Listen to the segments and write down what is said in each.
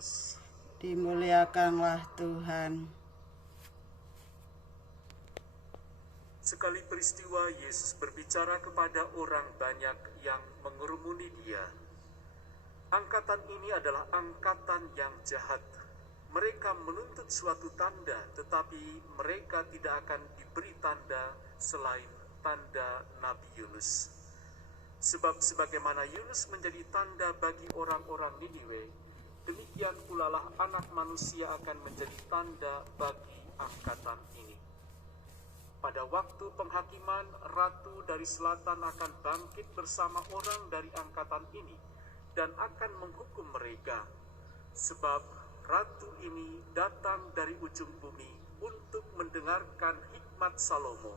atas. Dimuliakanlah Tuhan. Sekali peristiwa Yesus berbicara kepada orang banyak yang mengerumuni dia. Angkatan ini adalah angkatan yang jahat. Mereka menuntut suatu tanda, tetapi mereka tidak akan diberi tanda selain tanda Nabi Yunus. Sebab sebagaimana Yunus menjadi tanda bagi orang-orang Niniwe, demikian pula lah Anak Manusia akan menjadi tanda bagi angkatan ini. Pada waktu penghakiman, Ratu dari Selatan akan bangkit bersama orang dari angkatan ini dan akan menghukum mereka. Sebab Ratu ini datang dari ujung bumi untuk mendengarkan hikmat Salomo,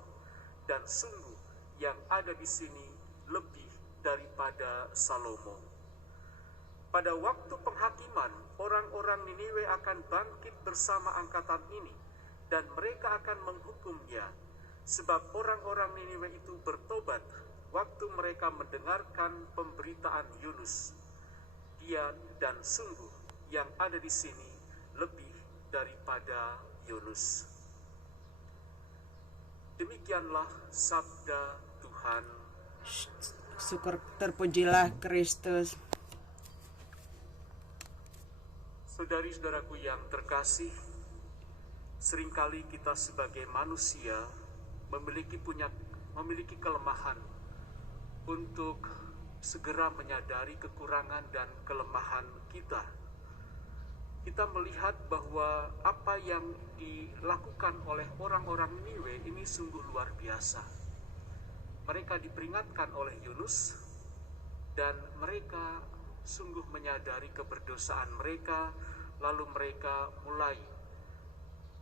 dan sungguh yang ada di sini lebih daripada Salomo. Pada waktu penghakiman, orang-orang Niniwe akan bangkit bersama angkatan ini, dan mereka akan menghukumnya. Sebab orang-orang Niniwe itu bertobat waktu mereka mendengarkan pemberitaan Yunus. Dia dan sungguh yang ada di sini lebih daripada Yunus. Demikianlah sabda Tuhan. Syukur terpujilah Kristus. Saudari-saudaraku yang terkasih, seringkali kita sebagai manusia memiliki kelemahan untuk segera menyadari kekurangan dan kelemahan kita. Kita melihat bahwa apa yang dilakukan oleh orang-orang Niniwe ini sungguh luar biasa. Mereka diperingatkan oleh Yunus dan mereka sungguh menyadari keberdosaan mereka, lalu mereka mulai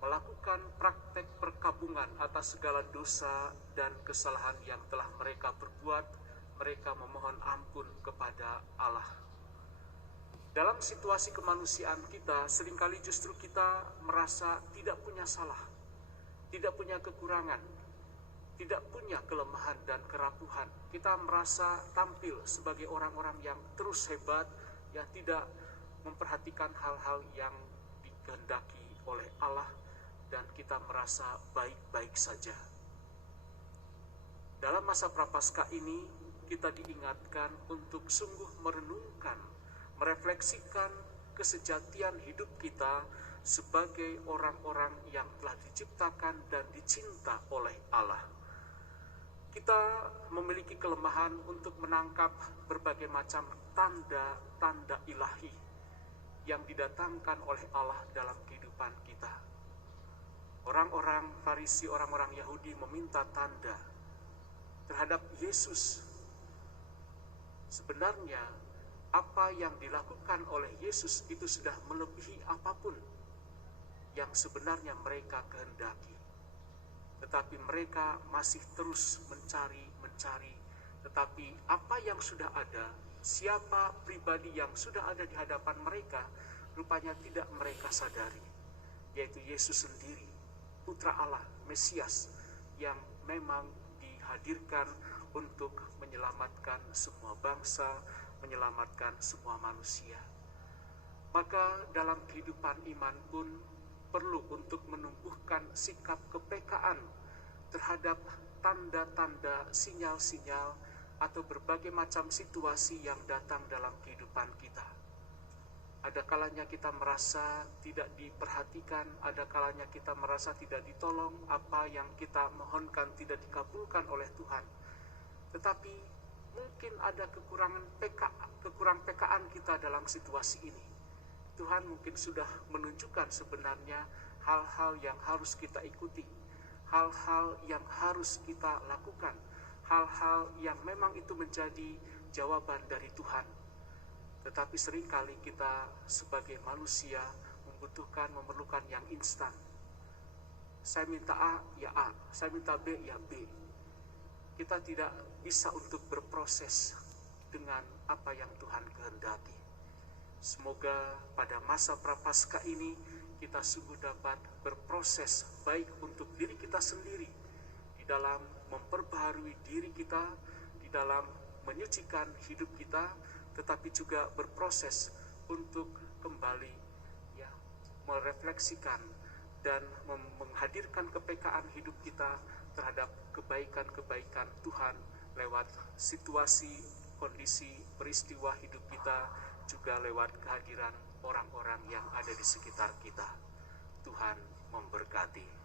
melakukan praktek perkabungan atas segala dosa dan kesalahan yang telah mereka perbuat. Mereka memohon ampun kepada Allah. Dalam situasi kemanusiaan kita, seringkali justru kita merasa tidak punya salah, tidak punya kekurangan, tidak punya kelemahan dan kerapuhan. Kita merasa tampil sebagai orang-orang yang terus hebat, yang tidak memperhatikan hal-hal yang dikehendaki oleh Allah, dan kita merasa baik-baik saja. Dalam masa Prapaskah ini, kita diingatkan untuk sungguh merenungkan, merefleksikan kesejatian hidup kita sebagai orang-orang yang telah diciptakan dan dicinta oleh Allah. Kita memiliki kelemahan untuk menangkap berbagai macam tanda-tanda ilahi yang didatangkan oleh Allah dalam kehidupan kita. Orang-orang Farisi, orang-orang Yahudi meminta tanda terhadap Yesus. Sebenarnya apa yang dilakukan oleh Yesus itu sudah melebihi apapun yang sebenarnya mereka kehendaki. Tetapi mereka masih terus mencari. Tetapi apa yang sudah ada, siapa pribadi yang sudah ada di hadapan mereka, rupanya tidak mereka sadari, yaitu Yesus sendiri, Putra Allah, Mesias, yang memang dihadirkan untuk menyelamatkan semua bangsa, menyelamatkan semua manusia. Maka dalam kehidupan iman pun perlu untuk menumbuhkan sikap kepekaan terhadap tanda-tanda, sinyal-sinyal, atau berbagai macam situasi yang datang dalam kehidupan kita. Ada kalanya kita merasa tidak diperhatikan, ada kalanya kita merasa tidak ditolong, apa yang kita mohonkan tidak dikabulkan oleh Tuhan. Tetapi mungkin ada kekurangan pekaan kita dalam situasi ini. Tuhan mungkin sudah menunjukkan sebenarnya hal-hal yang harus kita ikuti, hal-hal yang harus kita lakukan, hal-hal yang memang itu menjadi jawaban dari Tuhan. Tetapi seringkali kita sebagai manusia memerlukan yang instan. Saya minta A, ya A. Saya minta B, ya B. Kita tidak bisa untuk berproses dengan apa yang Tuhan kehendaki. Semoga pada masa Prapaskah ini kita sungguh dapat berproses baik untuk diri kita sendiri, di dalam memperbaharui diri kita, di dalam menyucikan hidup kita, tetapi juga berproses untuk kembali merefleksikan dan menghadirkan kepekaan hidup kita terhadap kebaikan-kebaikan Tuhan lewat situasi, kondisi, peristiwa hidup kita, juga lewat kehadiran orang-orang yang ada di sekitar kita. Tuhan memberkati.